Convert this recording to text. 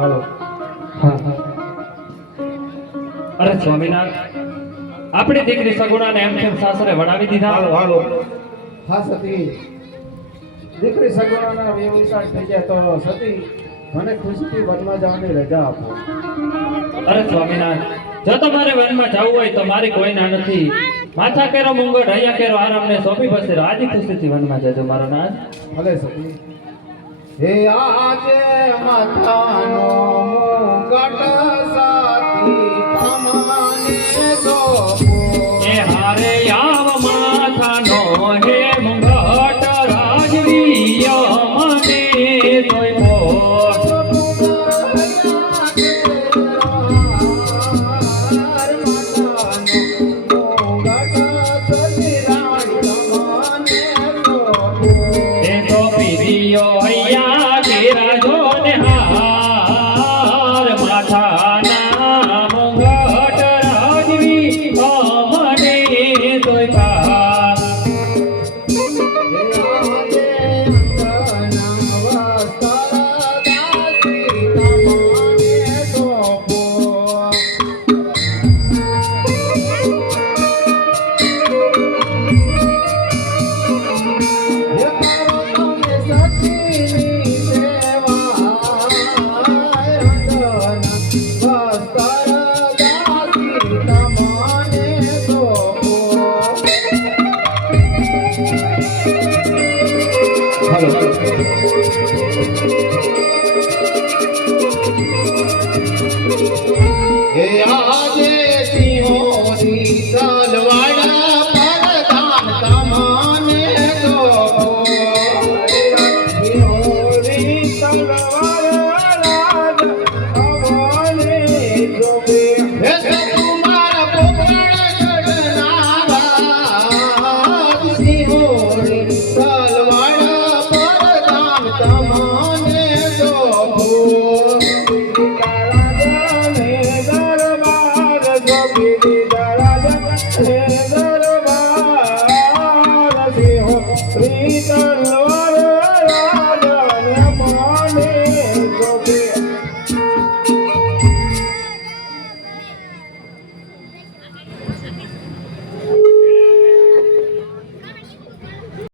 હાલો. હા હા. અરે સ્વામિનાથ, આપણી દીકરી સગુણાને એમ કેમ સાસરે વડાવી દીધા? હાલો હાલો. હા સતી, દીકરી સગવડના વ્યવસાય થઈ જાય તો સતી મને ખુશીથી વનમાં જવાની રજા આપો. અરે સ્વામિનાથ, જો તમારે વનમાં જવું હોય તો મારી કોઈ ના નથી. માથા કેરો મુંગટ અહીંયા કેરો આરામને સોંપી બસે રાજી ખુશીથી વનમાં જજો મારો નાથ. ભલે સતી. હે આજે માથાનો મુગટ સાથી તમાને સોંપો. એ હારે આવ માથાનો હે મુંગટ રાજવી મને સોંપો. એ સોંપી દિયો અહીંયા કેરા જોને હાર માથાના મુંગટ રાજવી મને સોંપા. હે આજે સિંહોની તલવાડા પરધાન તમને સોંપો. સિંહોની તલવાડા રાજ અમને સોંપે. હે તમારા પોપડ ગઢનારા સિંહોની તલવાડા પરધાન તમને સોંપો. Return